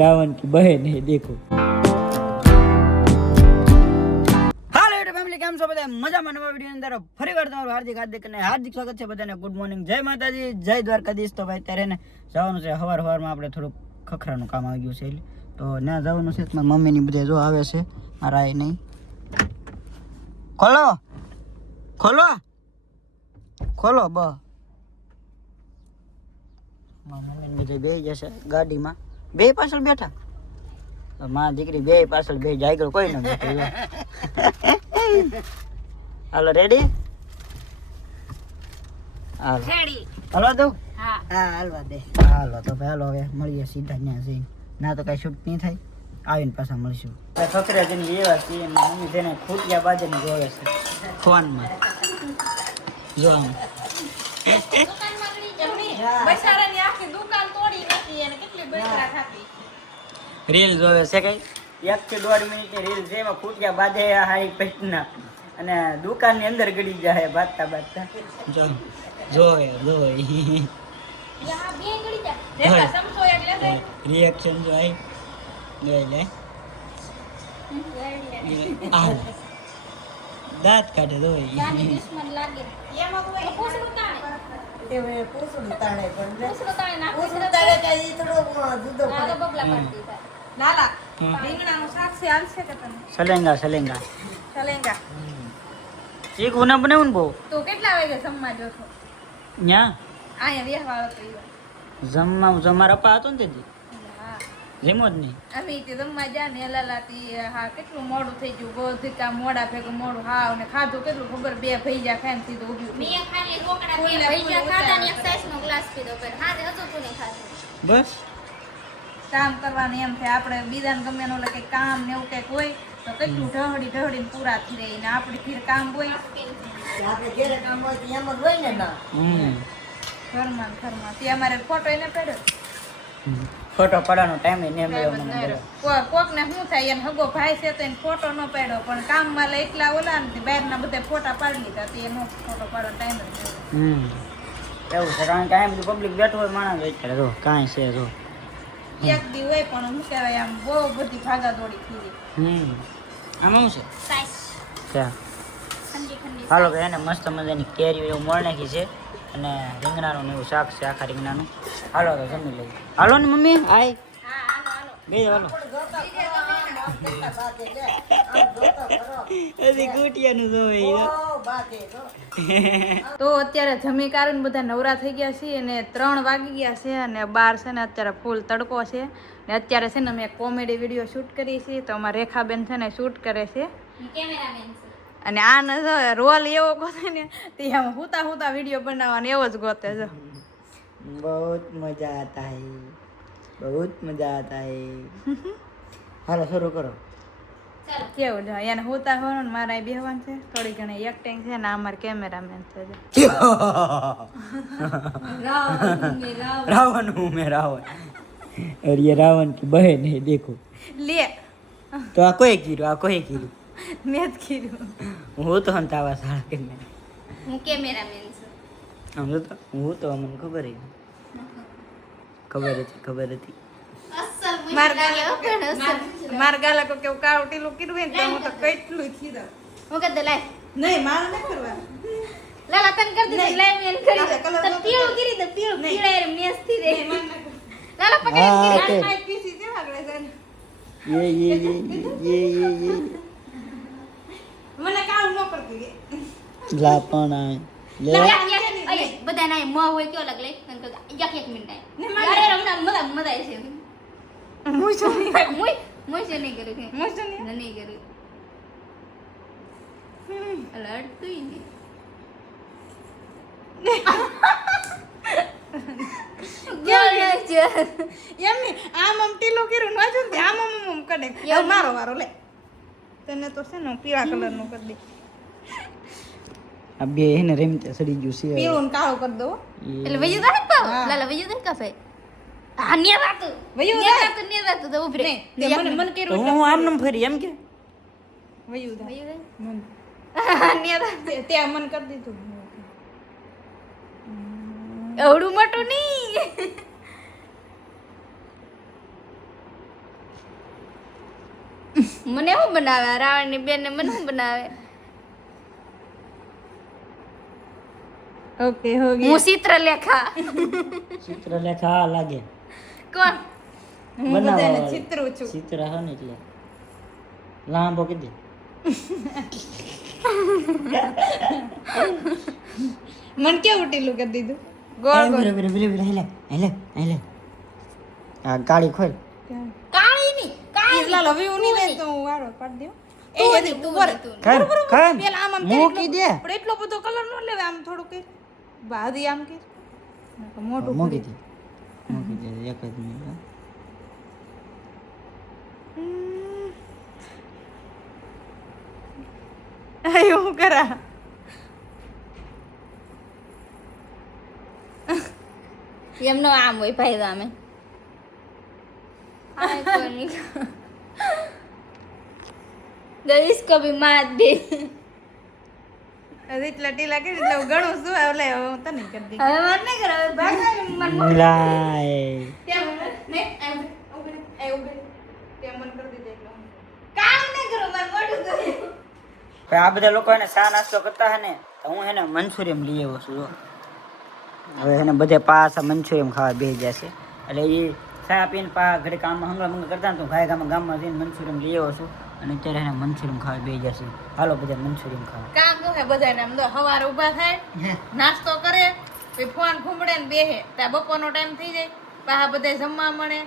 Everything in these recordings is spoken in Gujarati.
रावण की बहन है देखो। કેમ છો બધા મજામાં? નવા વિડીયો અંદર ફરીવાર તમારું હાર્દિક સ્વાગત છે બધાને. ગુડ મોર્નિંગ, જય માતાજી, જય દ્વારકાધીશ. તો ભાઈ અત્યારે ને જવાનું છે સવારમાં આપણે થોડુંક ખખરાનું કામ આવી ગયું છે એટલે તો ત્યાં જવાનું છે. મારી મમ્મીની બધે જો આવે છે, મારા એ નહીં. ખોલો ખોલો ખોલો બ મારી મમ્મીને બધે બે જશે ગાડીમાં, બે પાછળ બેઠા. માં દીકરી બે પાછળ બે જાય, કોઈ ન બેઠું. હાલો રેડી? હાલો હાલો દઉં? હા હાલવા દે. હાલો તો ભાઈ હાલો, હવે મળીએ સીધા ત્યાં જઈને. ના તો કઈ શૂટ નહીં થાય, આવીને પાછા મળીશું. ખખરા જઈને લેવા છીએ, મમ્મી તેને ખૂટિયા બાજુને જોવે છે ફોનમાં. જો આમ રીલ જોવે છે કઈ 1 થી 1.5 મિનિટની રીલ છે. એમાં ખૂટિયા બાંધે હારી પેટના અને દુકાનની અંદર ગળી જાય બાંધતા બાંધતા. જો જોવે જોવે રિએક્શન જો આઈ લે દાંત કાઢે તો સલેંગા સલેંગા સલેંગા એક ઉના બનાવું ને બહુ. તો કેટલા વાગે જમવા જો છો? ન્યા આયા વ્યવહાર હતો જમવા જમારા પા હતો ને તેથી જેમો જ નહીં. અમે તે જમવા જા ને લાલાતી. હા કેટલું મોડું થઈ ગયું, ગોધીકા મોડા ભેગું મોડું. હા અને ખાધું કેટલું ખબર, 2 ભૈજા ખાઈને સીધું ઉભ્યું. મેં ખાલી રોકડા 2 ભૈજા ખાધા ને એક સાઈઝનો ગ્લાસ પીધો. પર હા હજુ તો નહીં ખાધું. બસ કામ કરવાનું એમ થાય આપણે બીજાને ગમે નો કઈ કામ ને એવું કઈક હોય તો કેટલું ઢહડીને પૂરા થઈ રહી ને આપણે ઘેર કામ હોય, આપણે ઘેરે કામ હોય તો એમ જ હોય ને. ના ઘરમાં તે અમારે ફોટો એને પડ્યો. ફોટો પડવાનો ટાઈમ ને મેળવો મને. કોક ને શું થાય, એને હગો ભાઈ છે તો એને ફોટો ન પાડ્યો, પણ કામમાં લે એટલા ઓલા ને બહારના બધા ફોટા પાડી લીધા. તે એનો ફોટો પાડવાનો ટાઈમ જ એવું છે, કારણ કે આમ પબ્લિક બેઠો હોય માણસ અત્યારે જો કાંઈ છે જો એક દી હોય પણ શું કહેવાય આમ બહુ બધી ભાગાદોડી થઈ ગઈ. આમાં શું છે સાઈઝ ત્યાં? ઠંડી ઠંડી. હાલો ભાઈ, એને મસ્ત મજાની કેરી એવું મોળ નાખી છે અને રીંગણાનું ને એવું શાક છે, આખા રીંગણાનું. હાલો તો જમી લઈએ. હાલો ને મમ્મી આય હા હાલો હાલો. બે હાલો. તો અત્યારે જમી કાઢીને બધા નવરા થઈ ગયા છીએ અને 3 વાગી ગયા છે અને બહાર છે ને અત્યારે ફૂલ તડકો છે ને અત્યારે છે ને અમે કોમેડી વિડીયો શૂટ કરીએ છીએ. તો અમારા રેખાબેન છે ને શૂટ કરે છે કેમેરામેન છે. અને આ ને રોલ એવો ગોતે ને તે આમ હુતા વિડીયો બનાવવાનો એવો જ ગોતે છે. बहुत मजा आता है, बहुत मजा आता है. હાલો શરૂ કરો. ચાલો. કેવું છે એને હુતા હોવાનું, મારા બેહવાનું છે, થોડી ઘણી એક્ટિંગ છે ને અમારે કેમેરામેન છે. रावण हूँ मैं, रावण. और ये रावण की बहन है देखो. લે तो आ कोई कीरू મેં જ કીધું. હું તો હંતાવા સાળા કે મેં હું કેમેરામેન છું. આમ તો હું તો મને ખબર હતી. અસલ માર ગાલા કો કેવું કાળું ટીલું કીધું હોય ને તો હું તો કેટલું ખીદા. હું કદ લાય. નહીં માર ન કરવા. લાલા તન કર દે. લાય મેન કરી દે. તન પીળો કરી દે. પીળા રે મેસ થી દે. લાલા પકડ કરી આ પીસી દે આગળ જઈને. ये મને કાળું ન કરતી કે. લાપણા લે બધા ના મોં હોય કેવો લાગે તન કદ એક મિનિટ ને આય. અરે રમણા મજા છે. મુજો મુય છે નહીં કરું કે. મુજો નહીં કરું. લડતું ને. એમની આમ ટીલું કર્યું ન જો ને આમ કરે. મારો વારો લે. તને તો છે ને પીળા કલર નું કરી દે. આ બે એને રેમતે સડી ગયું છે. પીળું કાળું કરી દો. એટલે વયું દે કા લાલા વયું દે કા ભાઈ. આ ને રાતું વયું ને રાતું તો ઉભરે. મને તો કર્યું હું આમ નમ ફરી એમ કે વયું દે. વયું દે. મન ને રાતું તે મન કરી દીધું. એવડું મોટું નહીં. મને શું બનાવે રાવણની બેન ને મને શું બનાવે ઓકે હો હું ગયા ચિત્રલેખા ચિત્રલેખા લાગે કોણ હું બનાવવા બધાને વાળી. ચિત્રું છું ચિત્ર હે ને એટલે લાંબો કીધી મને કેવું ટીલું કરી દીધું ગોળ ગોળ આ ગાડી ખોલ કાળી ની કાળી લાલ હવે હું નહીં દે તો હું વારો પાડી દઉં એ યદી ઉપર ખર ખર પેલા આમ આમ મૂકી દે પણ એટલો બધો કલર ન લેવે આમ થોડું કે બાદી આમ કે મોટું મૂકી દે મૂકી દે એક જ મિનિટ હો. એવું કરા એમનો આમ હોય ભાઈ સામે इसको भी मार दे એટલા ટીલા કરી એટલે હું ઘણું શું એટલે હું તને કરી દઈ હવે મત નહીં કરો ભાગા લાય ત્યાં મને ને એમ ઉભી રહે ત્યાં મન કરી દીધું એટલે કામ નહીં કરો માર મોઢું ધોયું ભાઈ આ બધા લોકો એને ચા નાસ્તો કરતા હે ને તો હું એને મંચુરિયમ લઈ આવ્યો છું જો હવે એને બધે પાછા મંચુરિયમ ખાવા બેસી જશે એટલે એ ચા પીને પા ઘરે કામમાં હંગા મંગા કરતા ને તો ભાઈ ગામમાં જઈને મંચુરિયમ લઈ આવ્યો છું અને અત્યારે એને મંચુરિયમ ખાવા બેસી જશે હાલો બધા મંચુરિયમ ખાવા કામ તો હે બધાને આમ તો સવારે ઊભા થાય નાસ્તો કરે પછી ફોન ઘૂમડે ને બેહે ત્યાં બપોરનો ટાઈમ થઈ જાય પાહા બધા જમવા મળે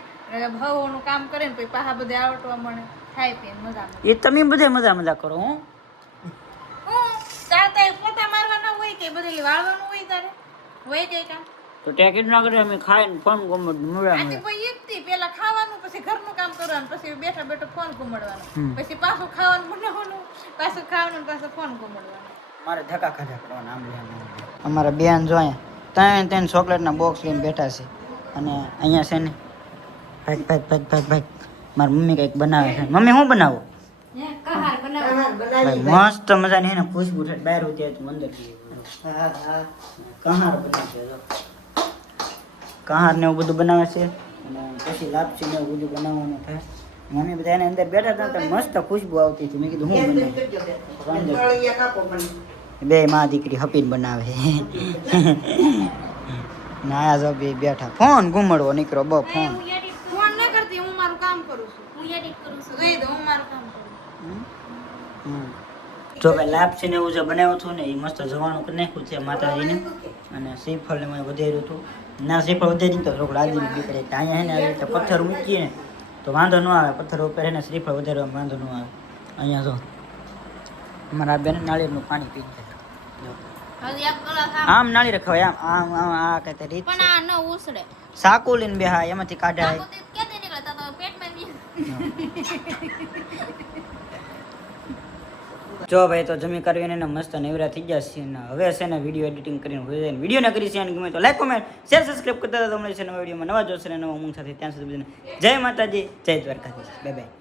ભાવોનું કામ કરે ને પછી પાહા બધા આવટવા મળે ખાઈ પીને મજા એ તમે બધે મજા કરો હું તારે તો પોતા મારવાના હોય કે બધે વાળવાનું હોય તારે હોય કે કામ તો ટેકેટ ના કરે અમે ખાઈને ફોન ગમત મળ્યા આથી કોઈ એકથી પેલા ખાવાનું પછી ઘરનું કામ કરવાનું પછી બેઠા બેઠા ફોન ઘુમાડવાનો પછી પાછું ખાવાનું બનાવવાનું પાછું ખાવાનું ને પાછું ફોન ઘુમાડવાનો મારે ધક્કા ખાધા કરવાના આમ અમારા બેન જો અહીંયા ત્રણ ચોકલેટના બોક્સ લઈને બેઠા છે અને અહીંયા છે ને ભાઈ મારી મમ્મી કંઈક બનાવે છે મમ્મી શું બનાવો કહાર બનાવો ભાઈ મસ્ત મજાની છે ને ખુશ્બુ છે બહાર ઉતરી તો અંદર કહાર બનાવશે જો કહાર ને એવું બધું બનાવે છે અને પછી લાપસી ને એવું બધું બનાવવાનું થાય મમ્મી બધા એને અંદર બેઠા હતા તો મસ્ત ખુશ્બુ આવતી હતી મેં કીધું હું બનાવું બે માં દીકરી હપીને બનાવે ના જો બે બેઠા ફોન ઘુમડવો નીકળો બહુ ફોન ફોન ન કરતી હું મારું કામ કરું છું હું એડિટ કરું છું જોઈ દો હું મારું કામ કરું જો ભાઈ લાપસી ને એવું જે બનાવ્યું હતું ને એ મસ્ત જવાનું કરી નાખ્યું છે માતાજીને અને શ્રીફળ ને મેં વધાર્યું હતું ના શ્રીફળ વધારી તો થોડુંક લાદી બીકડે અહીંયા છે ને આવી રીતે પથ્થર મૂકીએ ને તો વાંધો ન આવે પથ્થર ઉપર એને શ્રીફળ વધારવામાં વાંધો ન આવે અહીંયા જો અમારા બેન નાળિયેરનું પાણી પી જાય હવે એક ગળા ખા આમ નાળિયેર ખવાય આમ આમ આમ આ કઈ રીત પણ આ ન ઉસળે સાકુ લઈને બેહા એમાંથી કાઢાય કેતે નીકળતા તો પેટમાં બી જો ભાઈ તો જમી કરીને ને મસ્ત નેવરા થઈ ગયા છે ને હવે છે ને વિડીયો એડિટિંગ કરીને વિડીયો ના કરી છે અને ગમે તો લાઈક કોમેન્ટ શેર સબસ્ક્રાઇબ કરતા હતા તમને છે નવા વિડીયોમાં નવા જોશે ને નવા ઊંઘ સાથે ત્યાં સુધી બધાને જય માતાજી જય દ્વારકાધીશ બાય બાય